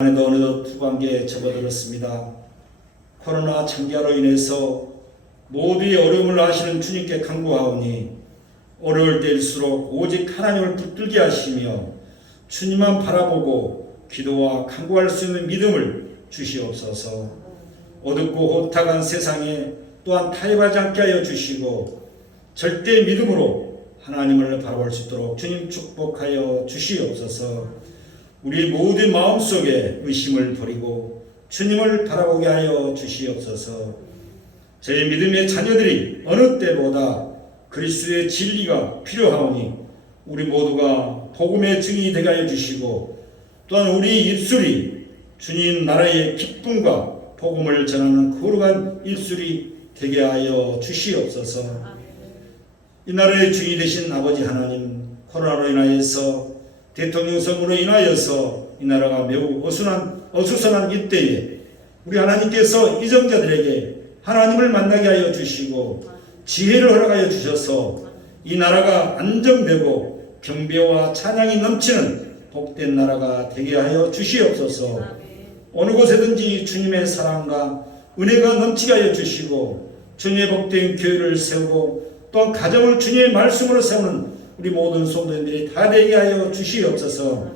안에도 어느덧 후반기에 접어들었습니다. 코로나 창자로 인해서 모두의 어려움을 아시는 주님께 간구하오니 어려울 때일수록 오직 하나님을 붙들게 하시며 주님만 바라보고 기도와 간구할 수 있는 믿음을 주시옵소서. 어둡고 혼탁한 세상에 또한 타협하지 않게 하여 주시고 절대 믿음으로 하나님을 바라볼 수 있도록 주님 축복하여 주시옵소서. 우리 모든 마음속에 의심을 버리고 주님을 바라보게 하여 주시옵소서. 저희 믿음의 자녀들이 어느 때보다 그리스도의 진리가 필요하오니 우리 모두가 복음의 증인이 되게 하여 주시고 또한 우리 입술이 주님 나라의 기쁨과 복음을 전하는 거룩한 입술이 되게 하여 주시옵소서. 이 나라의 주인이 되신 아버지 하나님, 코로나로 인하여서 대통령 선거로 인하여서 이 나라가 매우 어수선한 이때에 우리 하나님께서 이정자들에게 하나님을 만나게 하여 주시고 지혜를 허락하여 주셔서 이 나라가 안정되고 경배와 찬양이 넘치는 복된 나라가 되게 하여 주시옵소서. 어느 곳에든지 주님의 사랑과 은혜가 넘치게 하여 주시고 주님의 복된 교회를 세우고 또한 가정을 주님의 말씀으로 세우는 우리 모든 성도님들이 다 되게 하여 주시옵소서.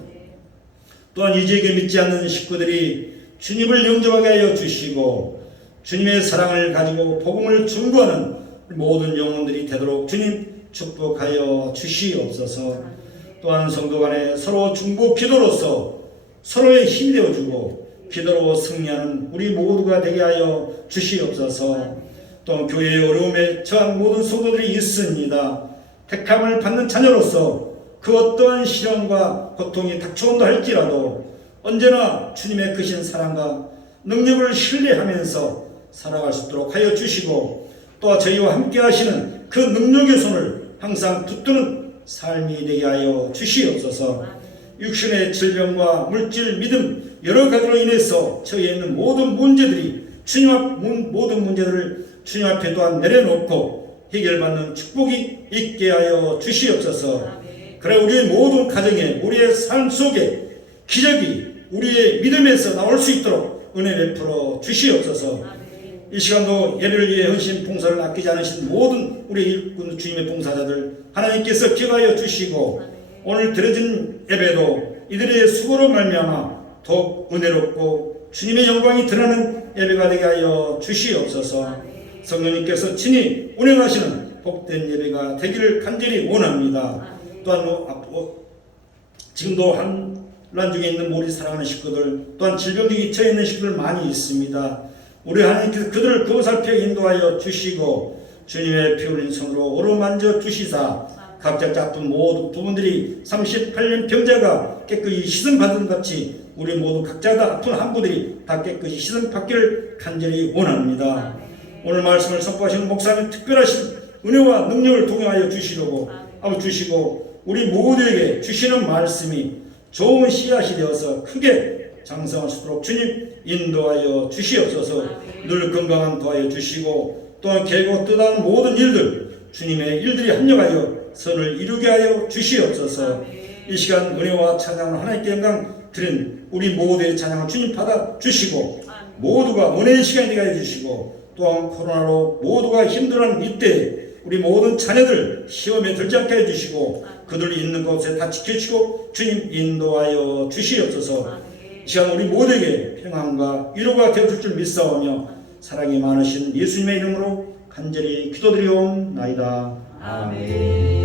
또한 이제에게 믿지 않는 식구들이 주님을 영접하게 하여 주시고 주님의 사랑을 가지고 복음을 증거하는 모든 영혼들이 되도록 주님 축복하여 주시옵소서. 또한 성도 간에 서로 중보 기도로서 서로의 힘이 되어주고 기도로 승리하는 우리 모두가 되게 하여 주시옵소서. 또 교회의 어려움에 처한 모든 성도들이 있습니다. 택함을 받는 자녀로서 그 어떠한 시련과 고통이 닥쳐온다 할지라도 언제나 주님의 크신 사랑과 능력을 신뢰하면서 살아갈 수 있도록 하여 주시고 또 저희와 함께 하시는 그 능력의 손을 항상 붙드는 삶이 되게 하여 주시옵소서. 육신의 질병과 물질, 믿음 여러 가지로 인해서 저희에 있는 모든 문제들이 모든 문제들을 주님 앞에 또한 내려놓고 해결받는 축복이 있게 하여 주시옵소서. 그래 우리의 모든 가정에 우리의 삶 속에 기적이 우리의 믿음에서 나올 수 있도록 은혜 베풀어 주시옵소서. 이 시간도 예배를 위해 헌신 봉사를 아끼지 않으신 모든 우리 일꾼 주님의 봉사자들 하나님께서 기억하여 주시고 오늘 드려진 예배도 이들의 수고로 말미암아 더욱 은혜롭고 주님의 영광이 드러나는 예배가 되게 하여 주시옵소서. 성령님께서 친히 운행하시는 복된 예배가 되기를 간절히 원합니다. 또한 지금도 환난 중에 있는 우리 사랑하는 식구들 또한 질병에 처해 있는 식구들 많이 있습니다. 우리 하나님께서 그들을 보살펴 인도하여 주시고 주님의 피 흘린 손으로 어루만져 주시사 각자 아픈 모든 부분들이 38년 병자가 깨끗이 시선받은 같이 우리 모두 각자 다 아픈 한부들이 다 깨끗이 시선받기를 간절히 원합니다. 오늘 말씀을 선포하시는 목사님 특별하신 은혜와 능력을 동행하여 주시려고 주시고 우리 모두에게 주시는 말씀이 좋은 씨앗이 되어서 크게 장성할 수 있도록 주님 인도하여 주시옵소서. 늘 건강한 도하여 주시고 또한 개고 뜻하는 모든 일들 주님의 일들이 합력하여 선을 이루게 하여 주시옵소서. 이 시간 은혜와 찬양을 하나님께 영광 드린 우리 모두의 찬양을 주님 받아 주시고 모두가 은혜의 시간이 되게 하여 주시고 또한 코로나로 모두가 힘들어하는 이때 우리 모든 자녀들 시험에 들지 않게 해주시고 그들이 있는 곳에 다 지켜주시고 주님 인도하여 주시옵소서. 이 시간 우리 모두에게 평안과 위로가 되어줄 줄 믿사오며 사랑이 많으신 예수님의 이름으로 간절히 기도드리옵나이다. 아멘.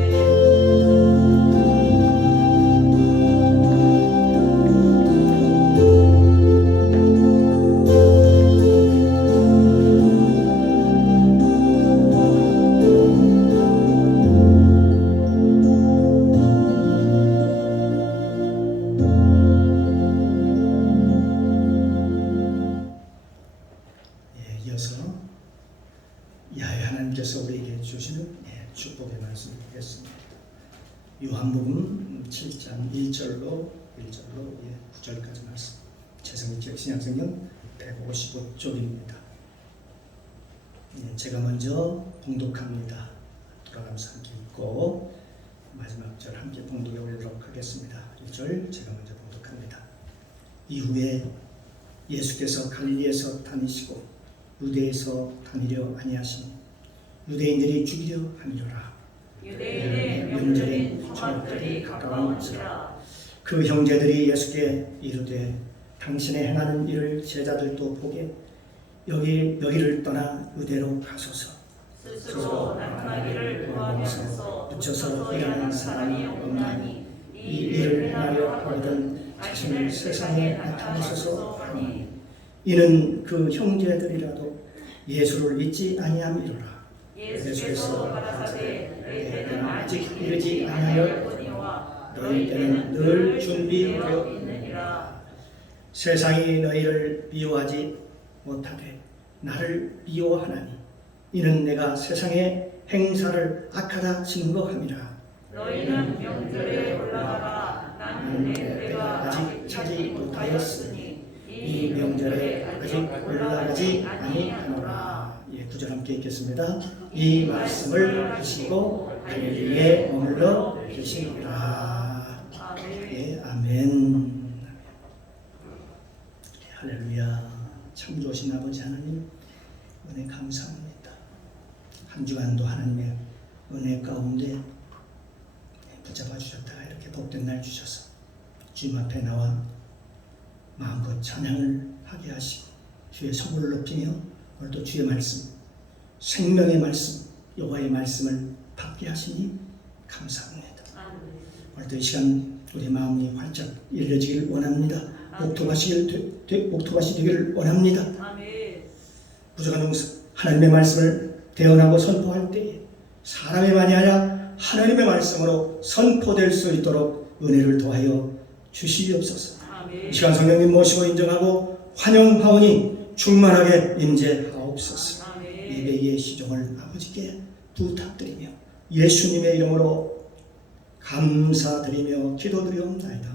이어서 야훼 하나님께서 우리에게 주시는 축복의 말씀을 드리겠습니다. 요한복음 7장 1절로 9절까지 말씀. 최성익 신약성경 155쪽입니다. 제가 먼저 봉독합니다. 돌아가면서 함께 읽고 마지막 절 함께 봉독해 올리도록 하겠습니다. 1절 제가 먼저 봉독합니다. 이후에 예수께서 갈릴리에서 다니시고 유대에서 다니려 아니하시니 유대인들이 죽이려 하니라. 유대인의 명절인 초막절이 가까운지라. 그 형제들이 예수께 이르되 당신의 행하는 일을 제자들도 보게 여기를 떠나 유대로 가소서. 스스로 나타나기를 구하면서 붙여서 일하는 사람이 없나니 이 일을 행하려 하거든 자신을 세상에 나타내소서 하니. 이는 그 형제들이라도 예수를 믿지 아니함이로라. 예수께서 가라사대 너희 때는 아직 이르지 이르지 아니하였거니와 너희 때는 늘 준비되어 있느니라. 세상이 너희를 미워하지 못하되 나를 미워하나니 이는 내가 세상의 행사를 악하다 증거함이라. 너희는 명절에 올라가가 나는 내 때가 아직 차지 못하였으니 이 명절에 아직 올라가지 아니하노라. 9절 함께 읽겠습니다. 이 말씀을 하시고 갈릴리에 머물러 계시니라. 아멘. 아멘. 할렐루야. 참 좋으신 아버지 하나님 은혜 감사합니다. 한 주간도 하나님의 은혜 가운데 붙잡아 주셨다가 이렇게 복된 날 주셔서 주님 앞에 나와 마음껏 찬양을 하게 하시고 주의 성을 높이며 오늘도 주의 말씀, 생명의 말씀, 여호와의 말씀을 받게 하시니 감사합니다. 오늘도 이 시간 우리 마음이 활짝 열려지길 원합니다. 옥토밭이 되기를 원합니다. 부족한 동생 하나님의 말씀을 대언하고 선포할 때에 사람이 많이 아니라 하나님의 말씀으로 선포될 수 있도록 은혜를 더하여 주시옵소서. 이 시간 성령님 모시고 인정하고 환영하오니 충만하게 임재하옵소서. 예배의 시종을 아버지께 부탁드리며 예수님의 이름으로 감사드리며 기도드리옵나이다.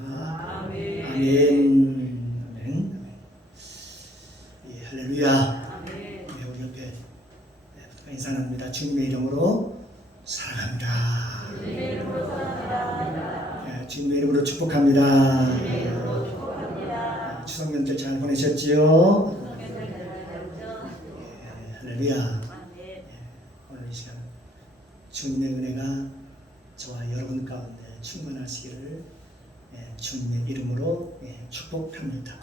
아멘. 아멘. 예, 할렐루야. 예, 우리 옆에 인사합니다. 주님의 이름으로 사랑합니다. 예, 주님의 이름으로 축복합니다. 추석 명절 잘 보내셨지요? 예, 할렐루야. 오늘 이 시간 주님의 은혜가 저와 여러분 가운데 충만하시기를 주님의 이름으로 축복합니다.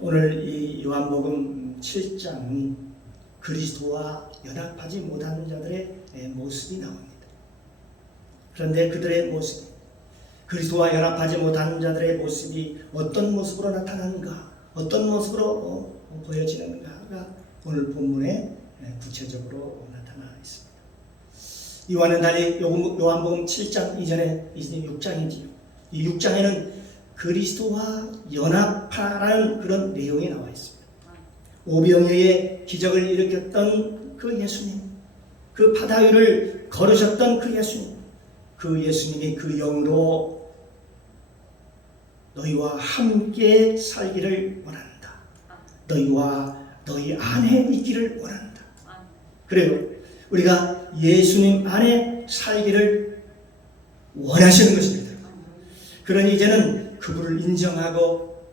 오늘 이 요한복음 7장은 그리스도와 연합하지 못하는 자들의 모습이 나옵니다. 그런데 그들의 모습, 그리스도와 연합하지 못하는 자들의 모습이 어떤 모습으로 나타나는가, 어떤 모습으로 보여지는가가 오늘 본문에 구체적으로 나타나 있습니다. 이와는 달리 요한복음 7장 이전에 이제 6장이지요. 이 6장에는 그리스도와 연합하라는 그런 내용이 나와 있습니다. 오병이어의 기적을 일으켰던 그 예수님, 그 바다 위를 걸으셨던 그 예수님, 그 예수님이 그 영으로 너희와 함께 살기를 원한다. 너희와 너희 안에 있기를 원한다. 그래요. 우리가 예수님 안에 살기를 원하시는 것입니다. 그러니 이제는 그분을 인정하고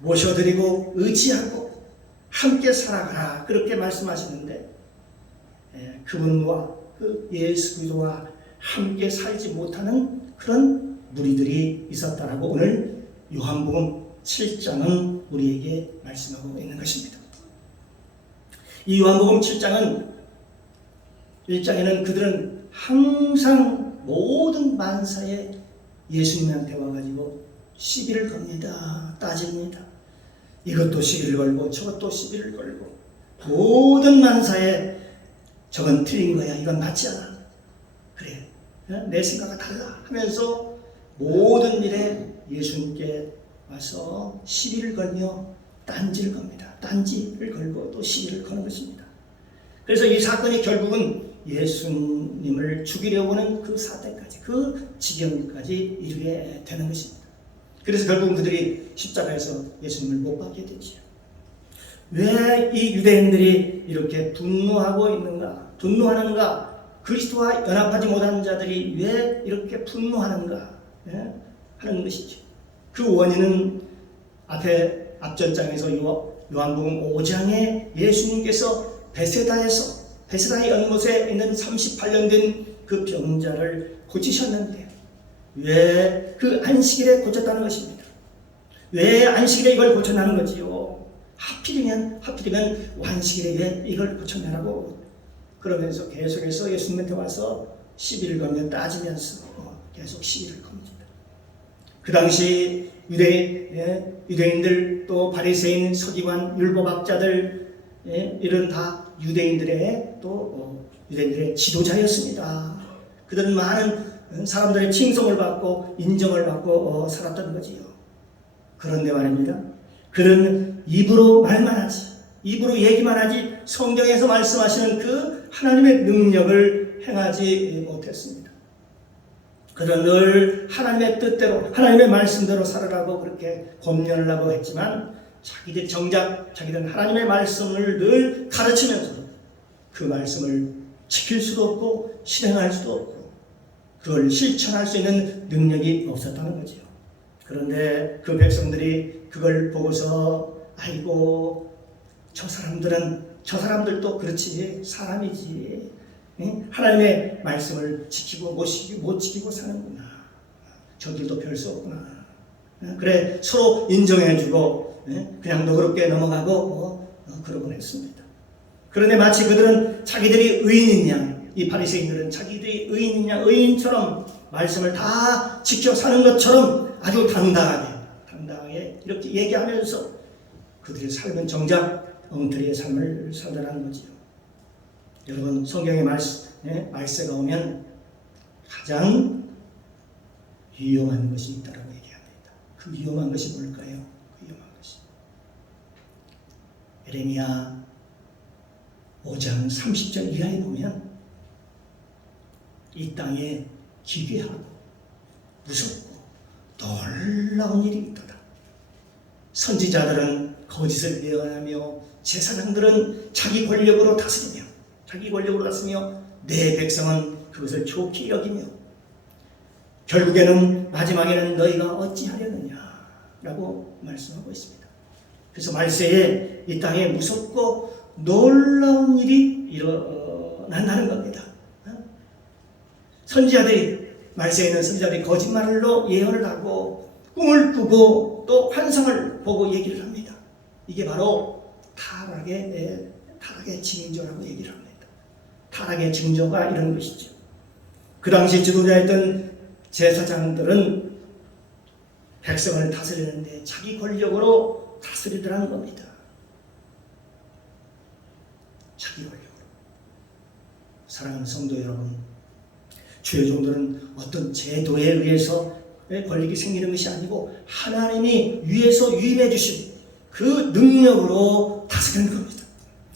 모셔드리고 의지하고 함께 살아가라 그렇게 말씀하시는데 그분과 그 예수 그리스도와 함께 살지 못하는 그런 무리들이 있었다라고 오늘 요한복음 7장은 우리에게 말씀하고 있는 것입니다. 이 요한복음 7장은 1장에는 그들은 항상 모든 만사에 예수님한테 와가지고 시비를 겁니다. 따집니다. 이것도 시비를 걸고 저것도 시비를 걸고 모든 만사에 저건 틀린 거야. 이건 맞지 않아. 그래. 내 생각과 달라 하면서 모든 일에 예수님께 와서 시비를 걸며 딴지를 겁니다. 딴지를 걸고 또 시비를 거는 것입니다. 그래서 이 사건이 결국은 예수님을 죽이려고 하는 그 사태까지, 그 지경까지 이르게 되는 것입니다. 그래서 결국은 그들이 십자가에서 예수님을 못 박게 되지요. 왜 이 유대인들이 이렇게 분노하고 있는가? 분노하는가? 그리스도와 연합하지 못한 자들이 왜 이렇게 분노하는가? 하는 것이죠. 그 원인은 앞전장에서 요한복음 5장에 예수님께서 베세다의 연못에 있는 38년 된 그 병자를 고치셨는데 왜 그 안식일에 고쳤다는 것입니다. 왜 안식일에 이걸 고쳤다는 거지요? 하필이면 안식일에 왜 이걸 고쳤냐라고 그러면서 계속해서 예수님한테 와서 시비를 걸며 따지면서 계속 시비를 겁니다. 그 당시 유대인들 또 바리새인, 서기관, 율법학자들 이런 다 유대인들의 지도자였습니다. 그들은 많은 사람들의 칭송을 받고 인정을 받고 살았던 거지요. 그런데 말입니다. 그는 입으로 말만 하지, 입으로 얘기만 하지 성경에서 말씀하시는 그 하나님의 능력을 행하지 못했습니다. 그들은 늘 하나님의 뜻대로 하나님의 말씀대로 살아라고 그렇게 권면을 하고 했지만 자기들은 하나님의 말씀을 늘 가르치면서도 그 말씀을 지킬 수도 없고 실행할 수도 없고 그걸 실천할 수 있는 능력이 없었다는 거죠. 그런데 그 백성들이 그걸 보고서 아이고 저 사람들도 그렇지 사람이지 하나님의 말씀을 지키고 못 지키고 사는구나. 저들도 별 수 없구나. 그래 서로 인정해주고 그냥 너그럽게 넘어가고 그러곤 했습니다. 그런데 마치 그들은 자기들이 의인인 양, 이 바리새인들은 자기들이 의인인 양, 의인처럼 말씀을 다 지켜 사는 것처럼 아주 당당하게 이렇게 얘기하면서 그들의 삶은 정작 엉터리의 삶을 살더라는 거지요. 여러분 성경의 말세가 오면 가장 위험한 것이 있다라고 얘기합니다. 그 위험한 것이 뭘까요? 그 위험한 것이 에레미야 5장 30절 이하에 보면 이 땅에 기괴하고 무섭고 놀라운 일이 있도다. 선지자들은 거짓을 예언하며 제사장들은 자기 권력으로 다스리며 내 백성은 그것을 좋게 여기며 결국에는 마지막에는 너희가 어찌하려느냐라고 말씀하고 있습니다. 그래서 말세에 이 땅에 무섭고 놀라운 일이 일어난다는 겁니다. 말세에 있는 선지자들이 거짓말로 예언을 하고 꿈을 꾸고 또 환상을 보고 얘기를 합니다. 이게 바로 타락의 징조라고 얘기를 합니다. 타락의 징조가 이런 것이죠. 그 당시 지도자였던 제사장들은 백성을 다스리는데 자기 권력으로 다스리더라는 겁니다. 자기 권력으로. 사랑하는 성도 여러분, 주의 종들은 어떤 제도에 의해서 권력이 생기는 것이 아니고 하나님이 위에서 유임해 주신 그 능력으로 다스리는 겁니다.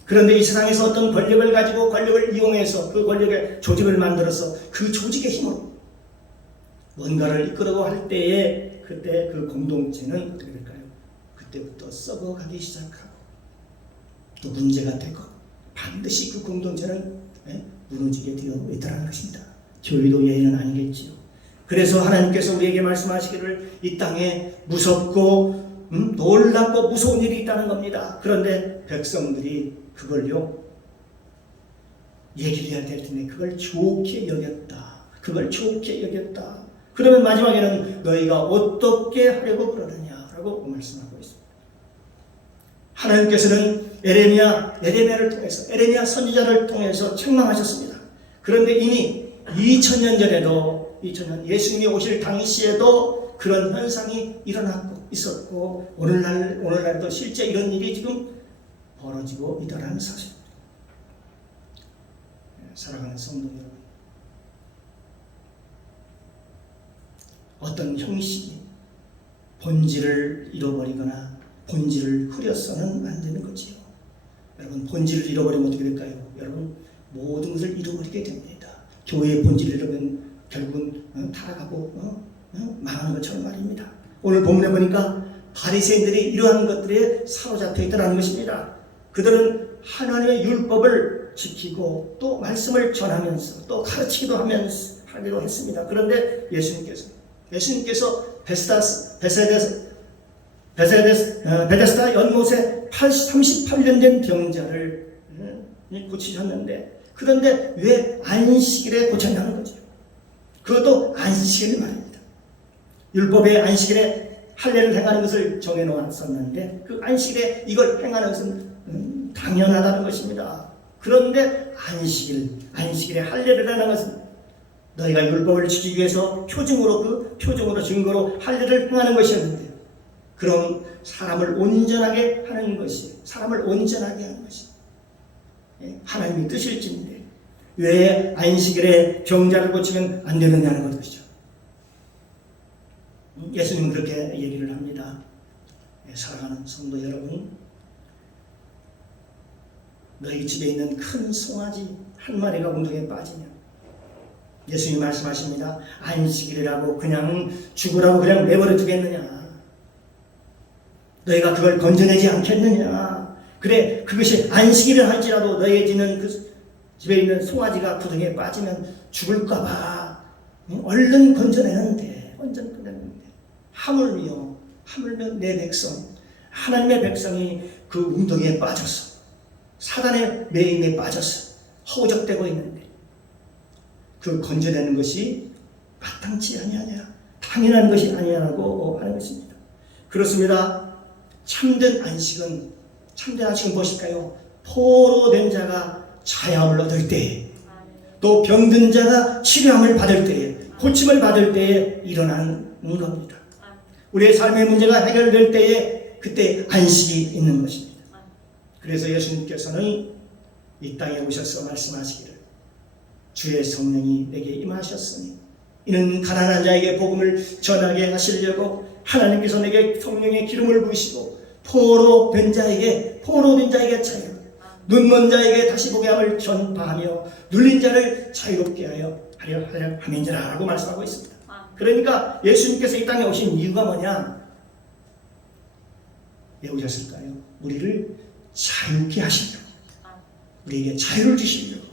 그런데 이 세상에서 어떤 권력을 가지고 권력을 이용해서 그 권력의 조직을 만들어서 그 조직의 힘으로 뭔가를 이끌어고 할 때에 그때 그 공동체는 어떻게 될까요? 그때부터 썩어가기 시작하고 또 문제가 되고 반드시 그 공동체는 무너지게 되어 있다는 것입니다. 교회도 예외는 아니겠지요. 그래서 하나님께서 우리에게 말씀하시기를 이 땅에 무섭고 놀랍고 무서운 일이 있다는 겁니다. 그런데 백성들이 그걸요 얘기를 해야 될 텐데 그걸 좋게 여겼다. 그러면 마지막에는 너희가 어떻게 하려고 그러느냐라고 말씀하고 있습니다. 하나님께서는 에레미야를 통해서 에레미야 선지자를 통해서 책망하셨습니다. 그런데 이미 2000년 전에도 예수님이 오실 당시에도 그런 현상이 일어났고 있었고 오늘날도 실제 이런 일이 지금 벌어지고 있다는 사실입니다. 사랑하는 성도 여러분, 어떤 형식이 본질을 잃어버리거나 본질을 흐려서는 안 되는 거지요. 여러분 본질을 잃어버리면 어떻게 될까요? 여러분 모든 것을 잃어버리게 됩니다. 교회의 본질을 잃으면 결국은 타락하고 망하는 것처럼 말입니다. 오늘 본문에 보니까 바리새인들이 이러한 것들에 사로잡혀 있다는 것입니다. 그들은 하나님의 율법을 지키고 또 말씀을 전하면서 또 가르치기도 하기도 했습니다. 그런데 예수님께서 베데스다 연못에 38년 된 병자를 고치셨는데, 그런데 왜 안식일에 고쳤냐는 거죠. 그것도 안식일 말입니다. 율법의 안식일에 할례를 행하는 것을 정해놓았었는데 그 안식일에 이걸 행하는 것은 당연하다는 것입니다. 그런데 안식일에 할례를 하는 것은 너희가 율법을 지키기 위해서 표징으로 증거로 할례를 행하는 것이었는데, 그럼 사람을 온전하게 하는 것이 하나님의 뜻일진데 왜 안식일에 병자를 고치면 안 되느냐는 것이죠. 예수님은 그렇게 얘기를 합니다. 사랑하는 성도 여러분, 너희 집에 있는 큰 송아지 한 마리가 운동에 빠지면, 예수님이 말씀하십니다. 안식일이라고 그냥 죽으라고 그냥 내버려 두겠느냐? 너희가 그걸 건져내지 않겠느냐? 그래, 그것이 안식일을 할지라도 너희 집에 있는 송아지가 구덩이에 빠지면 죽을까봐 얼른 건져내는데, 하물며 내 백성, 하나님의 백성이 그 웅덩이에 빠져서 사단의 매임에 빠져서 허우적대고 있는데 그 건져내는 것이 마땅치 아니하냐, 당연한 것이 아니냐고 하는 것입니다. 그렇습니다. 참된 안식은 보실까요? 포로된 자가 자유함을 얻을 때에, 또 병든 자가 치료함을 받을 때에, 고침을 받을 때에 일어나는 겁니다. 우리의 삶의 문제가 해결될 때에 그때 안식이 있는 것입니다. 그래서 예수님께서는 이 땅에 오셔서 말씀하시기를, 주의 성령이 내게 임하셨으니 이는 가난한 자에게 복음을 전하게 하시려고 하나님께서 내게 성령의 기름을 부으시고 포로된 자에게 자유, 눈먼 자에게 다시 보게 함을 전파하며 눌린 자를 자유롭게 하려 함인지라 라고 말씀하고 있습니다. 그러니까 예수님께서 이 땅에 오신 이유가 뭐냐? 왜 오셨을까요? 우리를 자유케 하시려고, 우리에게 자유를 주시려고,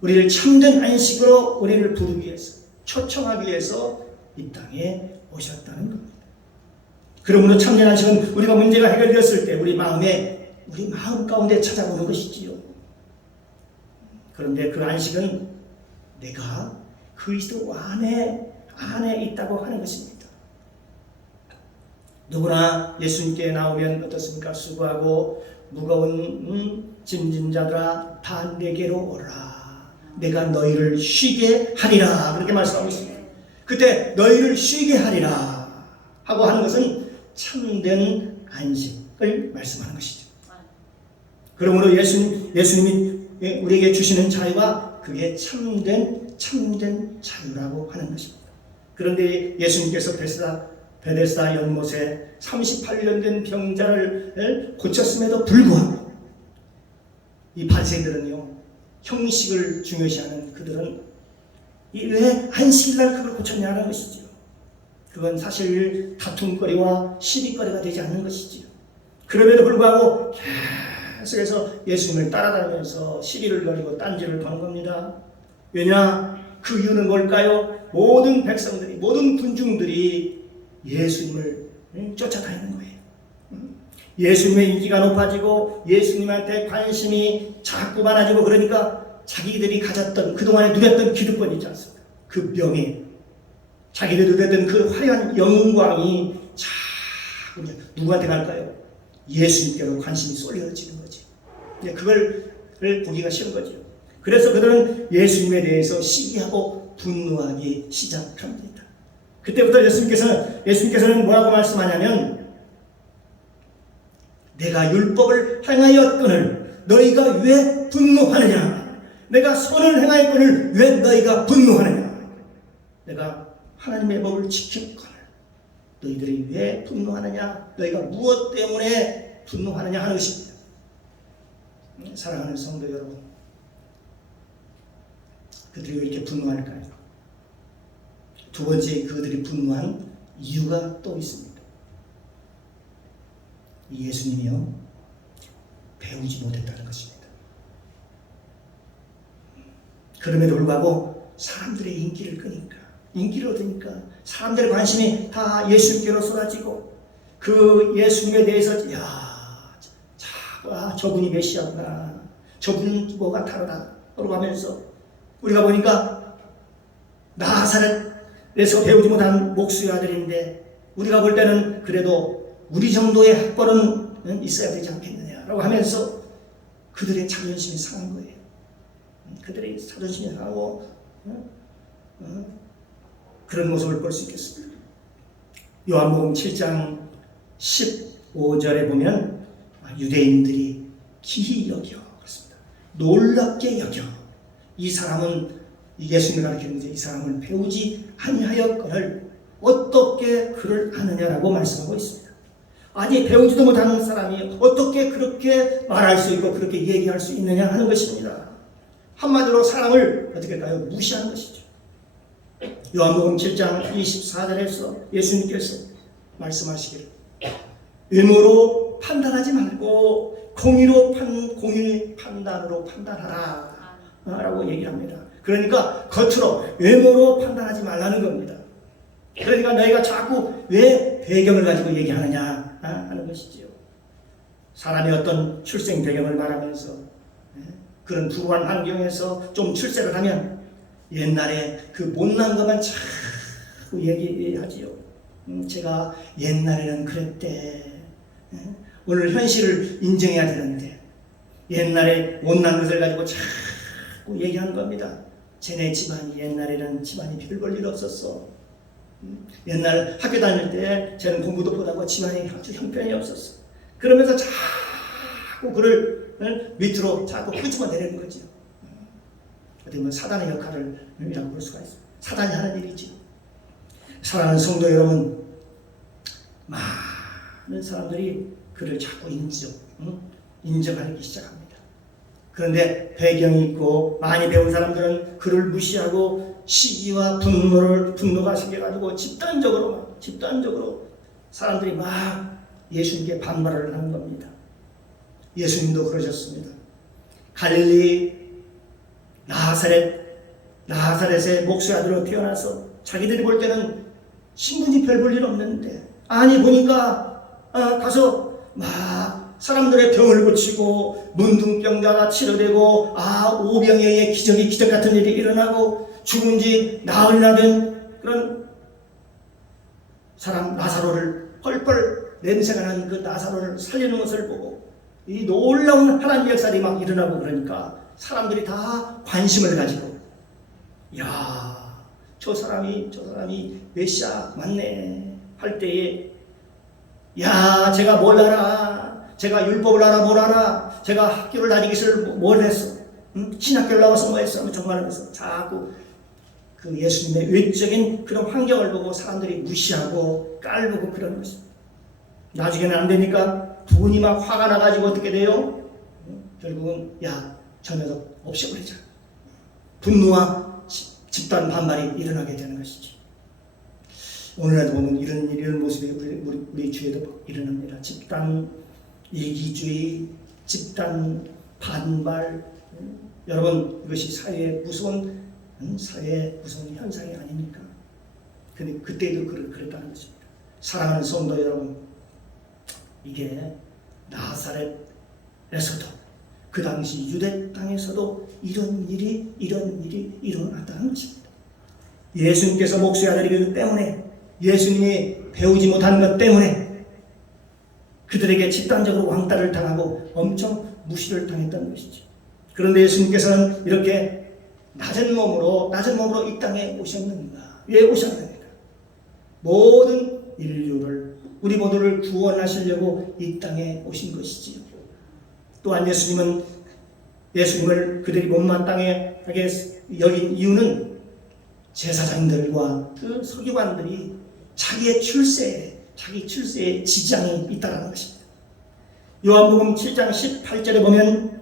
우리를 참된 안식으로 우리를 부르기 위해서, 초청하기 위해서 이 땅에 오셨다는 겁니다. 그러므로 참된 안식은 우리가 문제가 해결되었을 때 우리 마음 가운데 찾아오는 것이지요. 그런데 그 안식은 내가 그리스도 안에 있다고 하는 것입니다. 누구나 예수님께 나오면 어떻습니까? 수고하고 무거운 짐진 자들아 다 내게로 오라, 내가 너희를 쉬게 하리라, 그렇게 말씀하고 있습니다. 그때 너희를 쉬게 하리라 하고 하는 것은 참된 안식을 말씀하는 것이죠. 그러므로 예수님이 우리에게 주시는 자유가 그게 참된 자유라고 하는 것입니다. 그런데 예수님께서 베데스다 연못에 38년 된 병자를 고쳤음에도 불구하고 이 바리새인들은요, 형식을 중요시하는 그들은 왜 안식일날 그걸 고쳤냐는 것이죠. 그건 사실 다툼거리와 시비거리가 되지 않는 것이지요. 그럼에도 불구하고 계속해서 예수님을 따라다니면서 시비를 거리고 딴지를 거는 겁니다. 왜냐? 그 이유는 뭘까요? 모든 백성들이, 모든 군중들이 예수님을 쫓아다니는 거예요. 예수님의 인기가 높아지고 예수님한테 관심이 자꾸 많아지고, 그러니까 자기들이 가졌던, 그동안에 누렸던 기득권 있지 않습니까? 그 명예, 자기들이 누렸던 그 화려한 영광이 자꾸 누구한테 갈까요? 예수님께로 관심이 쏠려지는 거지. 그걸 보기가 싫은 거죠. 그래서 그들은 예수님에 대해서 시기하고 분노하기 시작합니다. 그때부터 예수님께서는 뭐라고 말씀하냐면, 내가 율법을 행하였거늘 너희가 왜 분노하느냐? 내가 선을 행하였거늘 왜 너희가 분노하느냐? 내가 하나님의 법을 지켰거늘 너희들이 왜 분노하느냐? 너희가 무엇 때문에 분노하느냐 하는 것입니다. 사랑하는 성도 여러분, 그들이 왜 이렇게 분노할까요? 두 번째, 그들이 분노한 이유가 또 있습니다. 예수님이요, 배우지 못했다는 것입니다. 그럼에도 불구하고 사람들의 인기를 얻으니까 사람들의 관심이 다 예수님께로 쏟아지고, 그 예수님에 대해서 저분이 메시아구나, 저분은 뭐가 다르다 라고 하면서 우리가 보니까 나사렛에서 배우지 못한 목수의 아들인데 우리가 볼 때는 그래도 우리 정도의 학벌은 있어야 되지 않겠느냐라고 하면서 그들의 자존심이 상한 거예요. 그들의 자존심이 상하고 그런 모습을 볼 수 있겠습니다. 요한복음 7장 15절에 보면 유대인들이 기히 여겨 그렇습니다. 놀랍게 여겨 이 사람은 예수님을 가르치는데 이 사람은 배우지 아니하였거늘 어떻게 그를 아느냐라고 말씀하고 있습니다. 아니 배우지도 못하는 사람이 어떻게 그렇게 말할 수 있고 그렇게 얘기할 수 있느냐 하는 것입니다. 한마디로 사람을 어떻게 할까요? 무시하는 것이죠. 요한복음 7장 24절에서 예수님께서 말씀하시기를 의무로 판단하지 말고 공의 판단으로 판단하라 라고 얘기합니다. 그러니까 겉으로 외모로 판단하지 말라는 겁니다. 그러니까 너희가 자꾸 왜 배경을 가지고 얘기하느냐 하는 것이지요. 사람이 어떤 출생 배경을 말하면서 그런 불우한 환경에서 좀 출세를 하면 옛날에 그 못난 것만 자꾸 얘기하지요. 제가 옛날에는 그랬대. 오늘 현실을 인정해야 되는데 옛날에 못난 것을 가지고 자꾸 얘기하는 겁니다. 쟤네 집안이 옛날에는 집안이 별 볼 일 없었어. 옛날 학교 다닐 때 쟤는 공부도 못하고 집안이 아주 형편이 없었어. 그러면서 자꾸 그를 밑으로 자꾸 끄집어내는 거죠. 어떻게 보면 사단의 역할이라고 볼 수가 있습니다. 사단이 하는 일이지. 사랑하는 성도 여러분, 많은 사람들이 그를 자꾸 인정하기 시작합니다. 그런데 배경이 있고 많이 배운 사람들은 그를 무시하고 시기와 분노가 생겨가지고 집단적으로 사람들이 막 예수님께 반발을 하는 겁니다. 예수님도 그러셨습니다. 갈릴리 나사렛의 목수의 아들로 태어나서 자기들이 볼 때는 신분이 별 볼 일 없는데 아니 보니까 가서 막 사람들의 병을 고치고 문둥병자가 치료되고 오병이어의 기적 같은 일이 일어나고 죽은 지 나흘이나 된 그런 사람 나사로를 펄펄 냄새가 나는 그 나사로를 살리는 것을 보고 이 놀라운 하나님의 역사들이 막 일어나고 그러니까 사람들이 다 관심을 가지고 저 사람이 메시아 맞네 할 때에 제가 뭘 알아? 제가 율법을 알아? 뭘 알아? 제가 학교를 다니기 위해서 뭘 했어? 신학교를 나와서 뭐 했어? 정말 해서 자꾸 그 예수님의 외적인 그런 환경을 보고 사람들이 무시하고 깔보고 그런 것입니다. 나중에는 안 되니까 분이 막 화가 나가지고 어떻게 돼요? 결국은 저 녀석 없애버리자. 분노와 집단 반발이 일어나게 되는 것이죠. 오늘날도 보면 이런 모습이 우리 주위에도 일어납니다. 집단 이기주의, 집단 반발. 여러분 이것이 사회의 무서운 현상이 아닙니까? 근데 그때도 그랬다는 것입니다. 사랑하는 성도 여러분, 이게 나사렛에서도 그 당시 유대 땅에서도 이런 일이 일어났다는 것입니다. 예수님께서 목수의 아들이기 때문에 예수님이 배우지 못한 것 때문에 그들에게 집단적으로 왕따를 당하고 엄청 무시를 당했다는 것이죠. 그런데 예수님께서는 이렇게 낮은 몸으로 이 땅에 오셨는가? 왜 오셨는가? 모든 인류를 우리 모두를 구원하시려고 이 땅에 오신 것이지요. 또한 예수님을 그들이 못마땅하게 여긴 이유는 제사장들과 그 서기관들이 자기 출세에 지장이 있다는 것입니다. 요한복음 7장 18절에 보면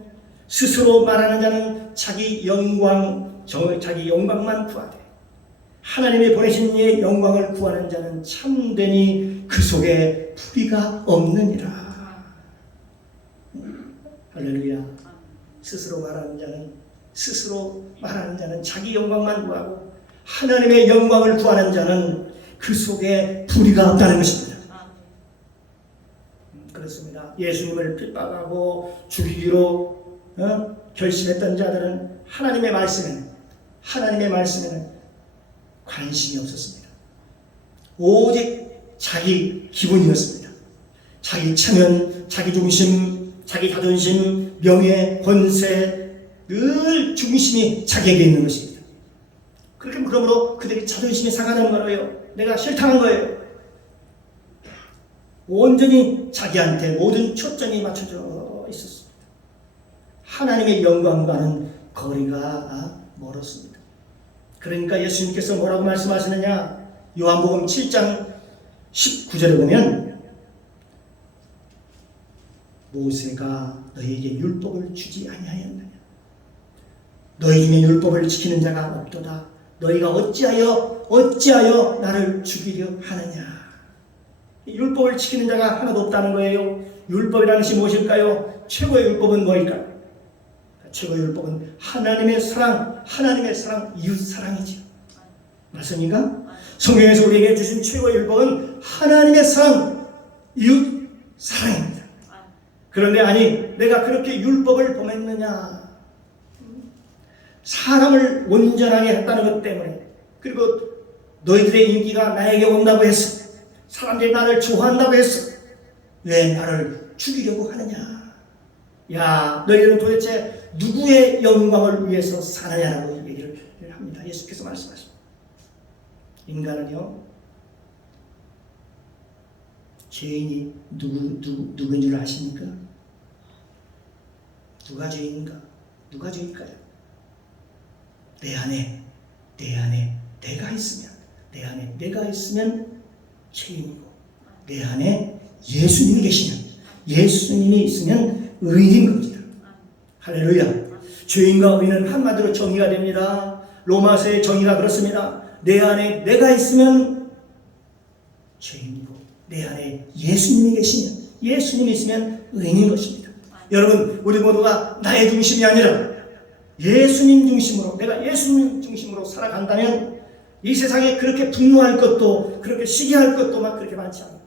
스스로 말하는 자는 자기 영광만 구하되 하나님이 보내신 이의 영광을 구하는 자는 참되니 그 속에 불의가 없느니라. 할렐루야. 스스로 말하는 자는 자기 영광만 구하고 하나님의 영광을 구하는 자는 그 속에 불의가 없다는 것입니다. 예수님을 핍박하고 죽이기로 결심했던 자들은 하나님의 말씀에는 관심이 없었습니다. 오직 자기 기분이었습니다. 자기 체면, 자기 중심, 자기 자존심, 명예, 권세, 늘 중심이 자기에게 있는 것입니다. 그러므로 그들이 자존심이 상하는 거예요. 내가 싫다는 거예요. 온전히 자기한테 모든 초점이 맞춰져 있었습니다. 하나님의 영광과는 거리가 멀었습니다. 그러니까 예수님께서 뭐라고 말씀하시느냐? 요한복음 7장 19절에 보면 모세가 너희에게 율법을 주지 아니하였느냐? 너희 중에 율법을 지키는 자가 없도다. 너희가 어찌하여 나를 죽이려 하느냐? 율법을 지키는 자가 하나도 없다는 거예요. 율법이라는 것이 무엇일까요? 최고의 율법은 뭐일까요? 최고의 율법은 하나님의 사랑, 이웃 사랑이죠. 맞습니까? 성경에서 우리에게 주신 최고의 율법은 하나님의 사랑, 이웃 사랑입니다. 그런데 아니, 내가 그렇게 율법을 범했느냐? 사람을 온전하게 했다는 것 때문에, 그리고 너희들의 인기가 나에게 온다고 했어. 사람들이 나를 좋아한다고 했어. 왜 나를 죽이려고 하느냐? 야, 너희들은 도대체 누구의 영광을 위해서 사느냐라고 얘기를 합니다. 예수께서 말씀하십니다. 인간은요, 죄인이 누구인 줄 아십니까? 누가 죄인인가? 누가 죄일까요? 내 안에 내가 있으면 죄인이고, 내 안에 예수님이 계시면, 예수님이 있으면 의인인 겁니다. 할렐루야. 죄인과 의인은 한마디로 정의가 됩니다. 로마서의 정의가 그렇습니다. 내 안에 내가 있으면 죄인이고, 내 안에 예수님이 계시면, 예수님이 있으면 의인인 것입니다. 여러분, 우리 모두가 나의 중심이 아니라 예수님 중심으로, 내가 예수님 중심으로 살아간다면 이 세상에 그렇게 분노할 것도, 그렇게 시기할 것도 막 그렇게 많지 않고,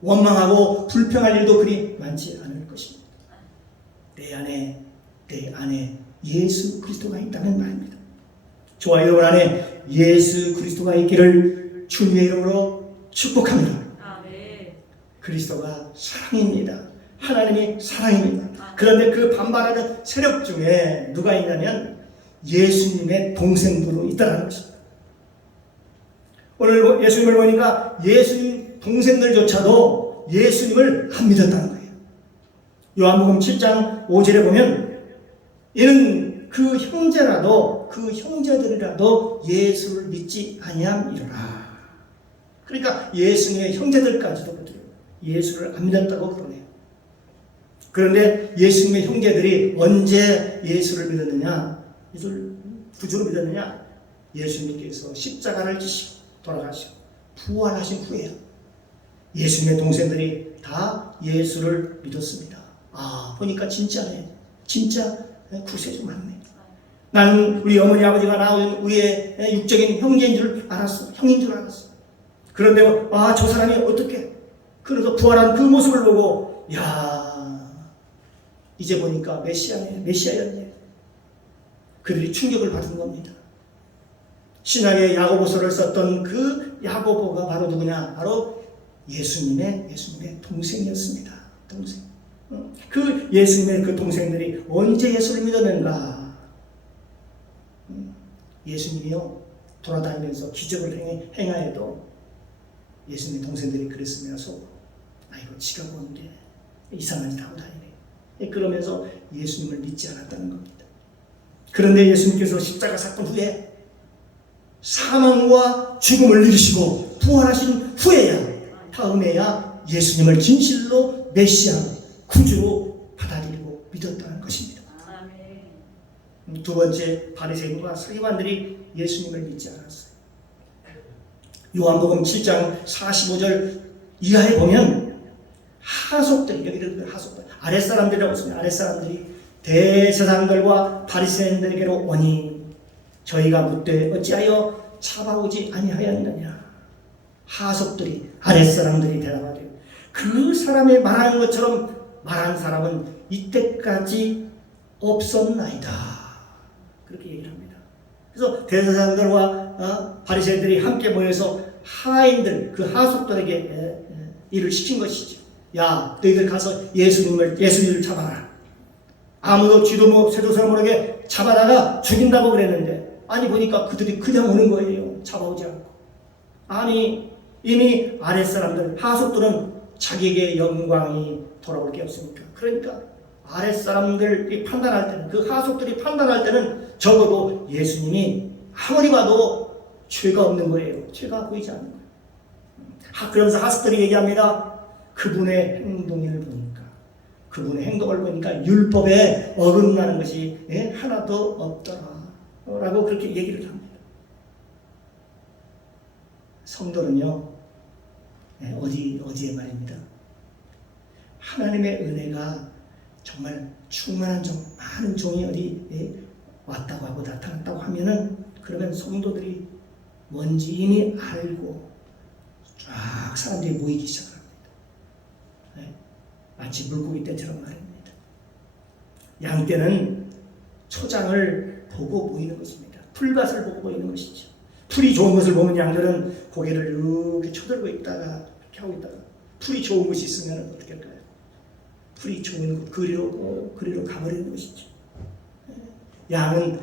원망하고 불평할 일도 그리 많지 않을 것입니다. 내 안에 예수 그리스도가 있다는 말입니다. 저와 여러분 안에 예수 그리스도가 있기를 주님의 이름으로 축복합니다. 그리스도가 사랑입니다. 하나님이 사랑입니다. 그런데 그 반발하는 세력 중에 누가 있냐면 예수님의 동생들로 있다는 것입니다. 오늘 예수님을 보니까 예수님 동생들조차도 예수님을 안 믿었다는 거예요. 요한복음 7장 5절에 보면 이는 그 형제들이라도 예수를 믿지 아니함이로라. 그러니까 예수님의 형제들까지도 예수를 안 믿었다고 그러네요. 그런데 예수님의 형제들이 언제 예수를 믿었느냐? 예수를 구주로 믿었느냐? 예수님께서 십자가를 지시고 돌아가시고 부활하신 후에요. 예수님의 동생들이 다 예수를 믿었습니다. 아, 보니까 진짜네. 진짜 구세주 맞네. 나는 우리 어머니 아버지가 낳은 우리의 육적인 형제인 줄 알았어. 형인 줄 알았어. 그런데 아, 저 사람이 어떻게? 그래서 부활한 그 모습을 보고 야, 이제 보니까 메시아였네. 그들이 충격을 받은 겁니다. 신약의 야고보서를 썼던 그 야고보가 바로 누구냐? 바로 예수님의 동생이었습니다. 동생. 그 예수님의 그 동생들이 언제 예수를 믿었는가? 예수님이요, 돌아다니면서 기적을 행하여도 예수님의 동생들이 그랬으면 아이고 지가 뭔데 이상한 짓 하고 다니네. 그러면서 예수님을 믿지 않았다는 겁니다. 그런데 예수님께서 십자가 사건 후에 사망과 죽음을 이기시고 부활하신 후에야, 다음에야 예수님을 진실로 메시아, 구주로 받아들이고 믿었다는 것입니다. 두 번째, 바리새인과 서기관들이 예수님을 믿지 않았어요. 요한복음 7장 45절 이하에 보면 하속들, 여기들 하속들, 아랫사람들이라고 했습니다. 아랫사람들이 대제사장들과 바리새인들에게로 오니 저희가 묻되 어찌하여 잡아오지 아니하였느냐. 하속들이, 아랫사람들이 대답하되 그 사람의 말하는 것처럼 말한 사람은 이때까지 없었나이다. 그렇게 얘기를 합니다. 그래서 대제사장들과 바리새인들이 함께 모여서 하인들, 그 하속들에게 일을 시킨 것이죠. 야, 너희들 가서 예수님을 잡아라. 아무도 쥐도 새도 모르게 잡아다가 죽인다고 그랬는데, 아니 보니까 그들이 그냥 오는 거예요. 잡아오지 않고. 아니 이미 아랫사람들, 하속들은 자기에게 영광이 돌아올 게 없으니까. 그러니까 아랫사람들이 판단할 때는, 그 하속들이 판단할 때는 적어도 예수님이 아무리 봐도 죄가 없는 거예요. 죄가 보이지 않는 거예요. 그러면서 하속들이 얘기합니다. 그분의 행동을 보니까 율법에 어긋나는 것이 하나도 없더라 라고 그렇게 얘기를 합니다. 성도는요, 어디에 말입니다. 하나님의 은혜가 정말 충만한 많은 종이 어디 왔다고 하고 나타났다고 하면은, 그러면 성도들이 뭔지 이미 알고 쫙 사람들이 모이기 시작합니다. 마치 물고기 떼처럼 말입니다. 양떼는 초장을 보고 모이는 것입니다. 풀밭을 보고 모이는 것이죠. 풀이 좋은 것을 보면 양들은 고개를 이렇게 쳐들고 있다가 이렇게 하고 있다가, 풀이 좋은 것이 있으면 어떻게 할까요? 풀이 좋은 곳 그리로 가버리는 것이죠. 양은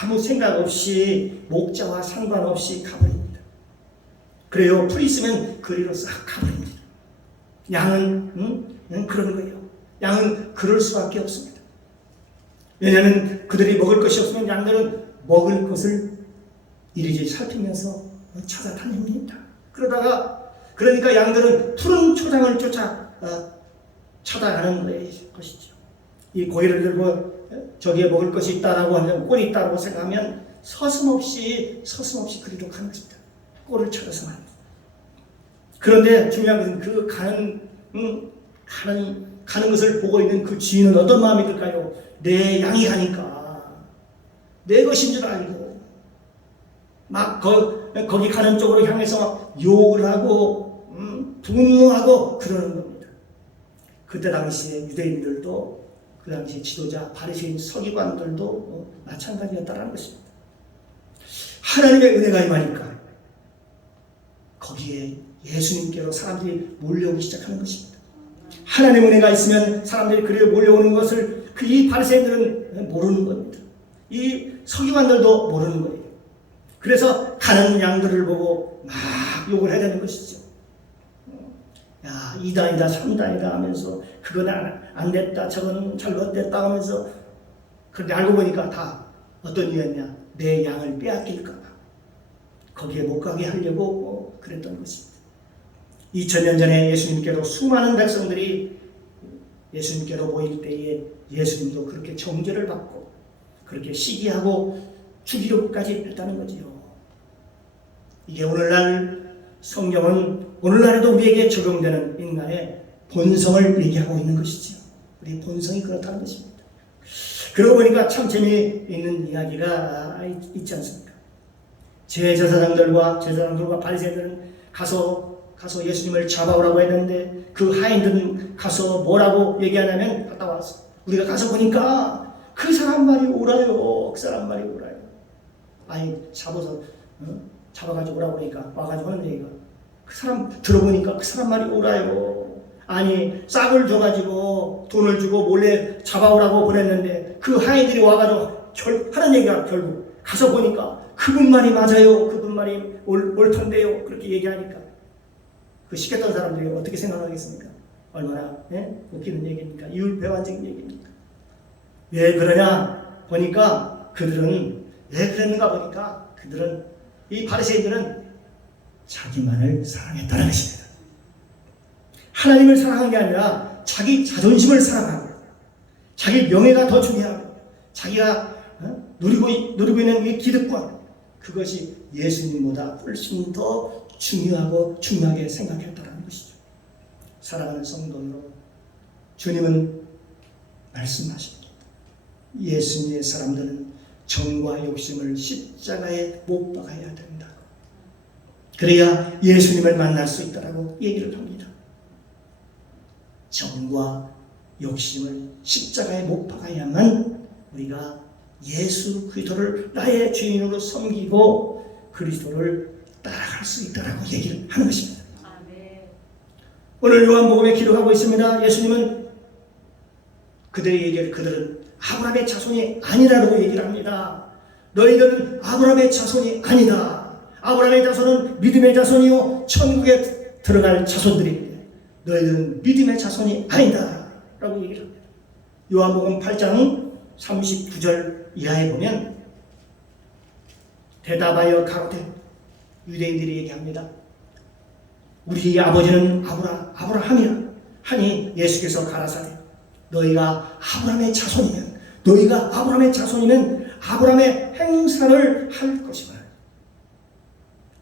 아무 생각 없이 목자와 상관없이 가버립니다. 그래요. 풀이 있으면 그리로 싹 가버립니다. 양은 그런 거예요. 양은 그럴 수밖에 없습니다. 왜냐하면 그들이 먹을 것이 없으면 양들은 먹을 것을 이리저리 살피면서 찾아다닙니다. 그러니까 양들은 푸른 초장을 찾아가는 것이죠. 이 고개를 들고 저기에 먹을 것이 있다라고 하면, 꼴이 있다고 생각하면 서슴없이 그리로 가는 것입니다. 꼴을 찾아서 말입니다. 그런데 중요한 것은 그 가는 것을 보고 있는 그 주인은 어떤 마음이 들까요? 내 양이 가니까 내 것인 줄 알고 막 거기 가는 쪽으로 향해서 욕을 하고 분노하고 그러는 겁니다. 그때 당시에 유대인들도, 그 당시 지도자 바리새인 서기관들도 마찬가지였다는 것입니다. 하나님의 은혜가 임하니까 거기에 예수님께로 사람들이 몰려오기 시작하는 것입니다. 하나님의 은혜가 있으면 사람들이 그리로 몰려오는 것을 이 바리새인들은 모르는 겁니다. 이 서기관들도 모르는 거예요. 그래서 가는 양들을 보고 막 욕을 해야 되는 것이죠. 야, 2단이다 3단이다 하면서 그건 안 됐다, 저건 잘못됐다 하면서, 그런데 알고 보니까 다 어떤 이유였냐? 내 양을 빼앗길까 봐 거기에 못 가게 하려고 그랬던 것입니다. 2000년 전에 예수님께로 수많은 백성들이 예수님께로 모일 때에 예수님도 그렇게 정죄를 받고 그렇게 시기하고 죽이려고까지 했다는 거지요. 이게 오늘날 성경은 오늘날에도 우리에게 적용되는 인간의 본성을 얘기하고 있는 것이죠. 우리 본성이 그렇다는 것입니다. 그러고 보니까 참 재미있는 이야기가 있지 않습니까? 제사장들과 바리새인들은 가서 예수님을 잡아오라고 했는데, 그 하인들은 가서 뭐라고 얘기하냐면, 갔다 와서 우리가 가서 보니까 그 사람 말이 옳아요. 그 사람 말이 옳아요. 아니 잡아가지고 오라고 그러니까 와가지고 하는 얘기가, 그 사람 들어보니까 그 사람 말이 옳아요. 아니 싹을 줘가지고 돈을 주고 몰래 잡아오라고 보냈는데 그 하인들이 와가지고 하는 얘기가, 결국 가서 보니까 그분 말이 맞아요. 그분 말이 옳던데요. 그렇게 얘기하니까 그 시켰던 사람들이 어떻게 생각하겠습니까? 얼마나 웃기는 얘기입니까? 이율배반적인 얘기입니까? 왜 그러냐 보니까, 그들은 왜 그랬는가 보니까, 이 바리새인들은 자기만을 사랑했다는 것입니다. 하나님을 사랑한 게 아니라 자기 자존심을 사랑하는 거예요. 자기 명예가 더 중요하고, 자기가 누리고 있는 이 기득권, 그것이 예수님보다 훨씬 더 중요하게 생각했다는 것이죠. 사랑하는 성도로, 주님은 말씀하십니다. 예수님의 사람들은 정과 욕심을 십자가에 못 박아야 된다고. 그래야 예수님을 만날 수 있다고 얘기를 합니다. 정과 욕심을 십자가에 못 박아야만 우리가 예수 그리스도를 나의 주인으로 섬기고 그리스도를 따라갈 수 있다라고 얘기를 하는 것입니다. 오늘 요한복음에 기록하고 있습니다. 예수님은 그들은 아브라함의 자손이 아니라고 얘기를 합니다. 너희들은 아브라함의 자손이 아니다. 아브라함의 자손은 믿음의 자손이요 천국에 들어갈 자손들입니다. 너희들은 믿음의 자손이 아니다 라고 얘기를 합니다. 요한복음 8장 39절 이하에 보면 대답하여 가로되, 유대인들이 얘기합니다. 우리 아버지는 아브라함이라 하니 예수께서 가라사대, 너희가 아브라함의 자손이면 아브라함의 행사를 할 것이다.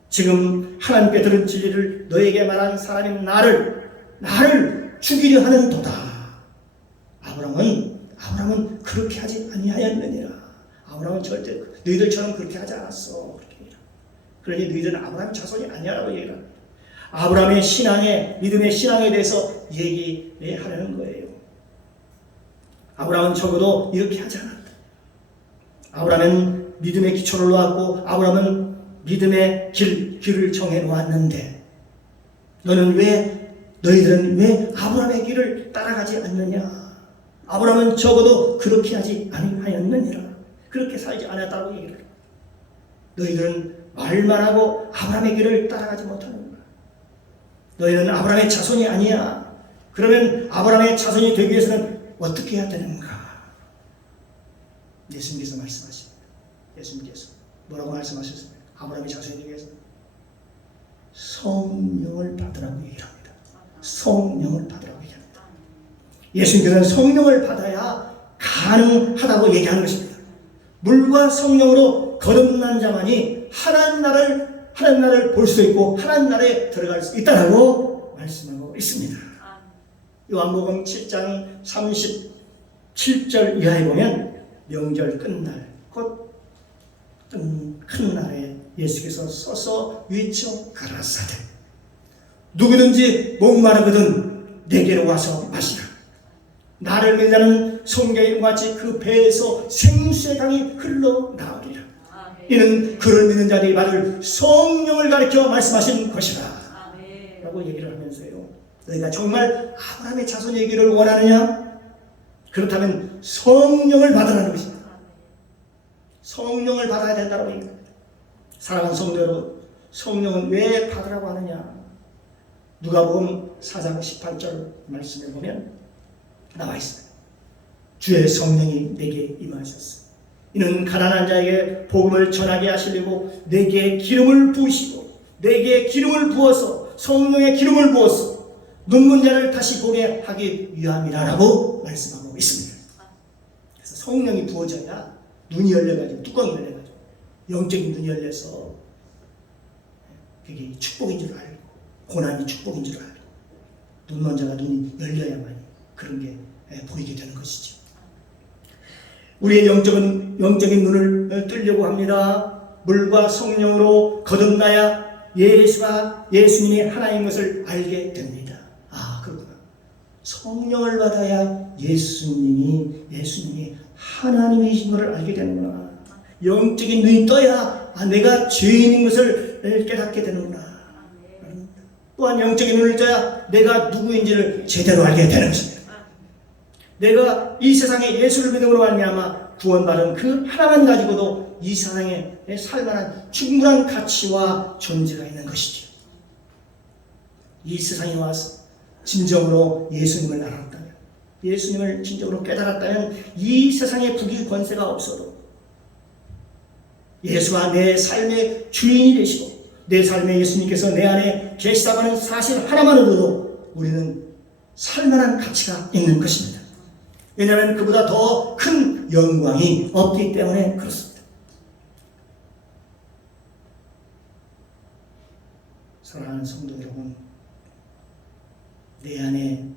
지금 하나님께 들은 진리를 너에게 말한 사람인 나를 죽이려 하는 도다. 아브라함은 그렇게 하지 아니하였느니라. 아브라함은 절대 너희들처럼 그렇게 하지 않았어. 그러니 너희들은 아브라함 자손이 아니야라고 얘기를 합니다. 아브라함의 믿음의 신앙에 대해서 얘기하려는 거예요. 아브라함은 적어도 이렇게 하지 않았다. 아브라함은 믿음의 기초를 놓았고 아브라함은 믿음의 길을 정해 놓았는데 너희들은 왜 아브라함의 길을 따라가지 않느냐? 아브라함은 적어도 그렇게 하지 아니하였느니라. 그렇게 살지 않았다고 얘기를 합니다. 너희들은 말만 하고 아브라함의 길을 따라가지 못하는 거야. 너희는 아브라함의 자손이 아니야. 그러면 아브라함의 자손이 되기 위해서는 어떻게 해야 되는가? 예수님께서 말씀하십니다. 예수님께서 뭐라고 말씀하셨습니까? 아브라함의 자손이 되기 위해서 성령을 받으라고 얘기합니다. 성령을 받으라고 얘기합니다. 예수님께서는 성령을 받아야 가능하다고 얘기하는 것입니다. 물과 성령으로 거듭난 자만이 하나님 나라를 볼 수 있고 하나님 나라에 들어갈 수 있다라고 말씀하고 있습니다. 요한복음 7장 37절 이하에 보면 명절 끝날 곧 큰 날에 예수께서 서서 외쳐 가라사대, 누구든지 목마르거든 내게로 와서 마시라. 나를 믿는 자는 성경에 이름과 같이 그 배에서 생수의 강이 흘러나오리라. 이는 그를 믿는 자들이 받을 성령을 가리켜 말씀하신 것이라 라고 얘기를 하면서요, 너희가 정말 아브라함의 자손이기를 원하느냐? 그렇다면 성령을 받으라는 것입니다. 성령을 받아야 된다고 얘기합니다. 사랑하는 성도 여러분, 성령은 왜 받으라고 하느냐? 누가복음 4장 18절 말씀에 보면 나와 있습니다. 주의 성령이 내게 임하셨으니 이는 가난한 자에게 복음을 전하게 하시려고 내게 기름을 부으시고, 내게 기름을 부어서, 성령의 기름을 부어서 눈먼 자를 다시 보게 하기 위함이라고 말씀하고 있습니다. 그래서 성령이 부어져야 눈이 열려가지고, 뚜껑이 열려가지고 영적인 눈이 열려서 그게 축복인 줄 알고, 고난이 축복인 줄 알고, 눈먼 자가 눈이 열려야만 그런 게 보이게 되는 것이죠. 우리의 영적인 눈을 뜨려고 합니다. 물과 성령으로 거듭나야 예수님이 하나님인 것을 알게 됩니다. 아, 그렇구나. 성령을 받아야 예수님이 하나님이신 것을 알게 되는구나. 영적인 눈이 떠야 내가 죄인인 것을 깨닫게 되는구나. 또한 영적인 눈을 떠야 내가 누구인지를 제대로 알게 되는 것입니다. 내가 이 세상에 예수를 믿음으로 말미암아 구원받은 그 하나만 가지고도 이 세상에 살만한 충분한 가치와 존재가 있는 것이죠. 이 세상에 와서 진정으로 예수님을 알았다면, 예수님을 진정으로 깨달았다면 이 세상에 부귀 권세가 없어도 예수와 내 삶의 주인이 되시고 내 삶에 예수님께서 내 안에 계시다는 사실 하나만으로도 우리는 살만한 가치가 있는 것입니다. 왜냐하면 그보다 더 큰 영광이 없기 때문에 그렇습니다. 사랑하는 성도 여러분, 내 안에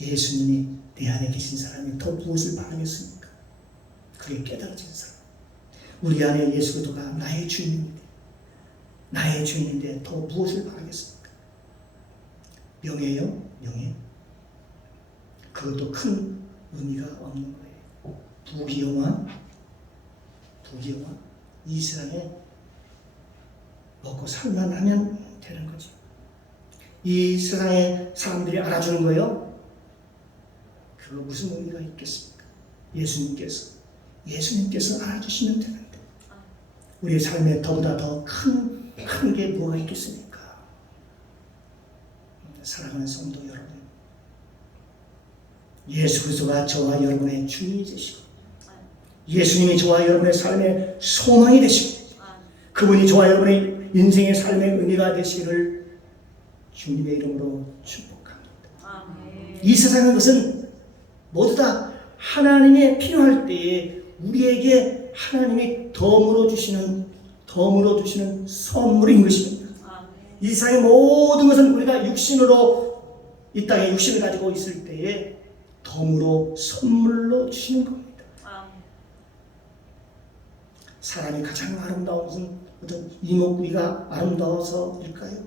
예수님이 내 안에 계신 사람이 더 무엇을 바라겠습니까? 그게 깨달아진 사람. 우리 안에 예수 그리스도가 나의 주인인데 더 무엇을 바라겠습니까? 명예요? 명예? 그것도 큰 의미가 없는 거예요. 부귀영화, 이 세상에 먹고 살만 하면 되는 거죠. 이 세상에 사람들이 알아주는 거요. 그거 무슨 의미가 있겠습니까? 예수님께서 알아주시면 되는데 우리의 삶에 더보다 더 큰 게 뭐가 있겠습니까? 사랑하는 성도 여러분, 예수 그리스도가 저와 여러분의 주인이 되시고 예수님이 저와 여러분의 삶의 소망이 되시고 그분이 저와 여러분의 인생의 삶의 의미가 되시기를 주님의 이름으로 축복합니다. 이 세상의 것은 모두 다 하나님의 필요할 때에 우리에게 하나님이 덤으로 주시는 선물인 것입니다. 이 세상의 모든 것은 우리가 육신으로 이 땅에 육신을 가지고 있을 때에 덤으로 선물로 주시는 겁니다. 사람이 가장 아름다운 것은 어떤 이목구리가 아름다워서일까요?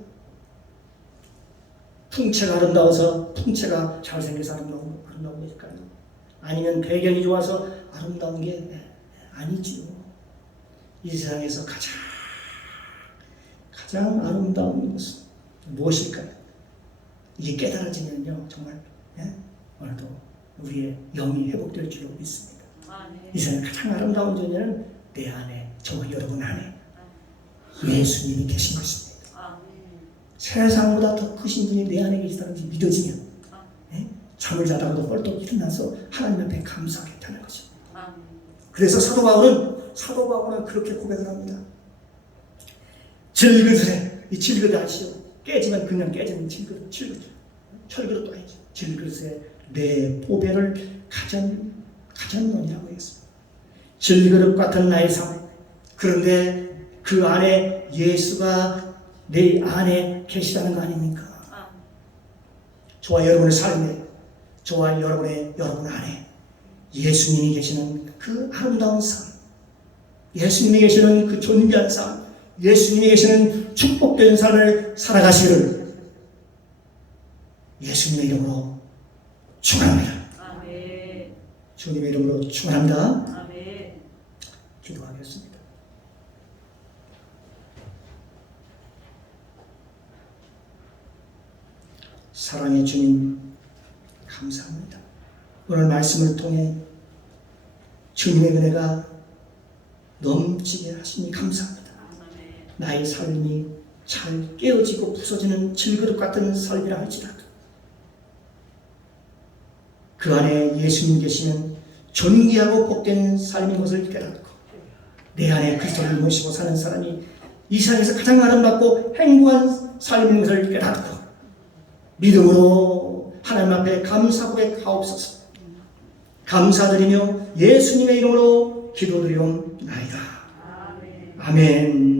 풍채가 아름다워서 풍채가 잘생겨서 아름다운 것일까요? 아니면 배경이 좋아서 아름다운 게 아니지요. 이 세상에서 가장 아름다운 것은 무엇일까요? 이게 깨달아지면요 정말 오늘도 우리의 영이 회복될 줄로 믿습니다. 이 세상에 가장 아름다운 존재는 내 안에, 저와 여러분 안에 예수님이 계신 것입니다. 세상보다 더 크신 분이 내 안에 계시다는 것이 믿어지면 잠을 자다가도 벌떡 일어나서 하나님 앞에 감사하겠다는 것입니다. 그래서 사도 바울은 그렇게 고백을 합니다. 질그릇에, 이 질그릇 아시죠? 깨지면 그냥 깨지는 질그릇, 철그릇도 아니죠. 질그릇에 내 보배를 가졌느냐고 했습니다. 질그릇 같은 나의 삶, 그런데 그 안에 예수가 내 안에 계시다는 거 아닙니까? 저와 여러분의 삶에, 저와 여러분 안에 예수님이 계시는 그 아름다운 삶, 예수님이 계시는 그 존귀한 삶, 예수님이 계시는 축복된 삶을 살아가시기를 예수님의 이름으로 축원합니다. 주님의 이름으로 축원합니다. 기도하겠습니다. 사랑의 주님, 감사합니다. 오늘 말씀을 통해 주님의 은혜가 넘치게 하시니 감사합니다. 나의 삶이 잘 깨어지고 부서지는 질그릇 같은 삶이라 할지라도 그 안에 예수님 계시면 존귀하고 복된 삶인 것을 깨닫고 내 안에 그리스도를 모시고 사는 사람이 이 세상에서 가장 아름답고 행복한 삶인 것을 깨닫고 믿음으로 하나님 앞에 감사 고백하옵소서. 감사드리며 예수님의 이름으로 기도드리옵나이다. 아멘.